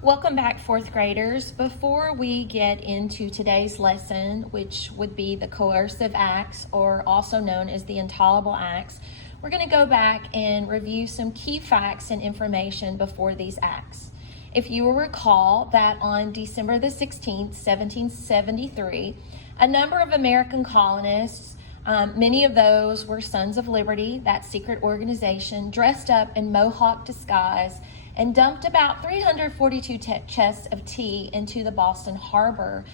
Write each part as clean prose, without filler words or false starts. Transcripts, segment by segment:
Welcome back, fourth graders. Before we get into today's lesson, which would be the coercive acts, or also known as the intolerable acts, we're going to go back and review some key facts and information before these acts. If you will recall that on December the 16th, 1773, a number of American colonists, many of those were Sons of Liberty, that secret organization, dressed up in Mohawk disguise, and dumped about 342 chests of tea into the Boston Harbor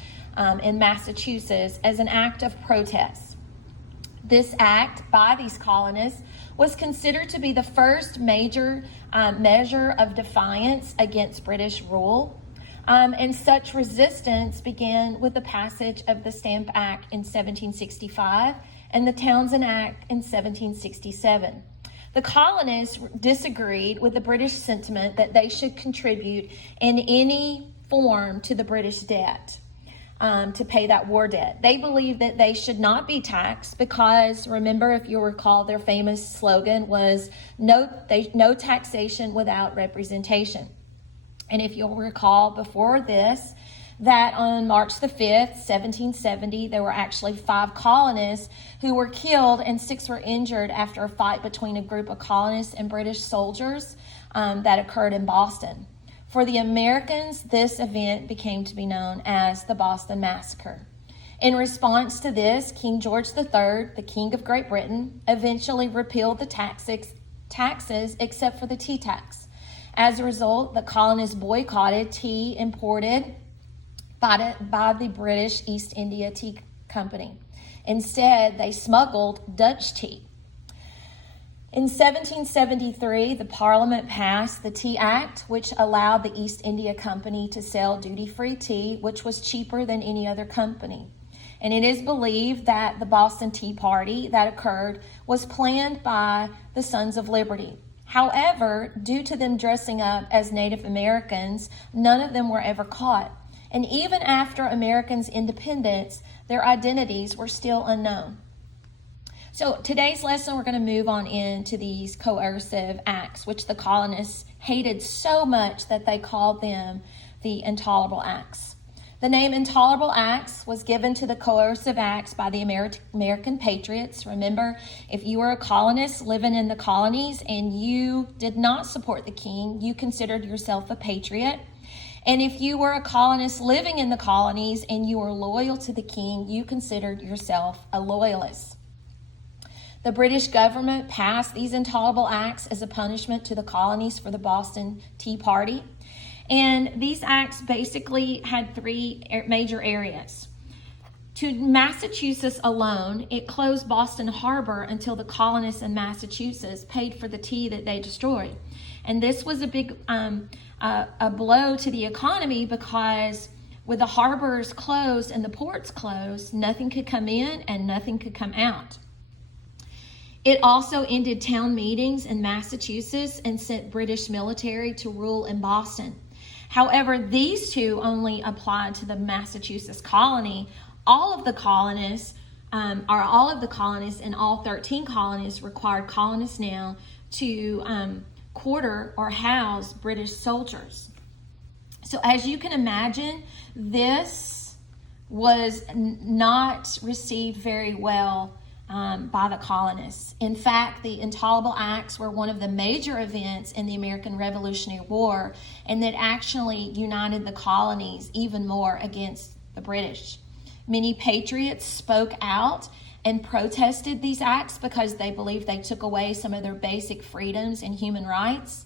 in Massachusetts as an act of protest. This act by these colonists was considered to be the first major measure of defiance against British rule. And such resistance began with the passage of the Stamp Act in 1765 and the Townshend Act in 1767. The colonists disagreed with the British sentiment that they should contribute in any form to the British debt, to pay that war debt. They believed that they should not be taxed because, remember, if you recall, their famous slogan was no taxation without representation. And if you'll recall before this, that on March the 5th, 1770, there were actually 5 colonists who were killed and 6 were injured after a fight between a group of colonists and British soldiers that occurred in Boston. For the Americans, this event became to be known as the Boston Massacre. In response to this, King George III, the King of Great Britain, eventually repealed the taxes except for the tea tax. As a result, the colonists boycotted tea imported by the British East India Tea Company. Instead, they smuggled Dutch tea. In 1773, the Parliament passed the Tea Act, which allowed the East India Company to sell duty-free tea, which was cheaper than any other company. And it is believed that the Boston Tea Party that occurred was planned by the Sons of Liberty. However, due to them dressing up as Native Americans, none of them were ever caught. And even after Americans' independence, their identities were still unknown. So today's lesson, we're going to move on into these coercive acts, which the colonists hated so much that they called them the intolerable acts. The name intolerable acts was given to the coercive acts by the American patriots. Remember, if you were a colonist living in the colonies and you did not support the king, you considered yourself a patriot. And if you were a colonist living in the colonies and you were loyal to the king, you considered yourself a loyalist. The British government passed these intolerable acts as a punishment to the colonies for the Boston Tea Party. And these acts basically had 3 major areas. To Massachusetts alone, it closed Boston Harbor until the colonists in Massachusetts paid for the tea that they destroyed. And this was a big a blow to the economy because with the harbors closed and the ports closed, nothing could come in and nothing could come out. It also ended town meetings in Massachusetts and sent British military to rule in Boston. However, these 2 only applied to the Massachusetts colony. All of the colonists and all 13 colonies required colonists now to quarter or house British soldiers. So as you can imagine, this was not received very well by the colonists. In fact, the Intolerable Acts were one of the major events in the American Revolutionary War, and that actually united the colonies even more against the British. Many patriots spoke out and protested these acts because they believed they took away some of their basic freedoms and human rights.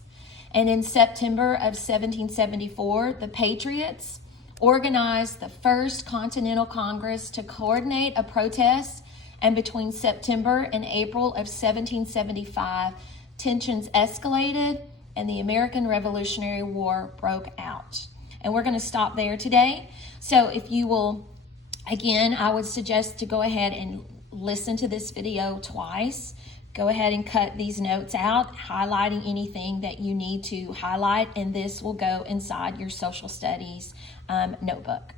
And in September of 1774, the Patriots organized the First Continental Congress to coordinate a protest, and between September and April of 1775, tensions escalated and the American Revolutionary War broke out. And we're going to stop there today. So if you will, again, I would suggest to go ahead and listen to this video twice. Go ahead and cut these notes out, highlighting anything that you need to highlight, and this will go inside your social studies notebook.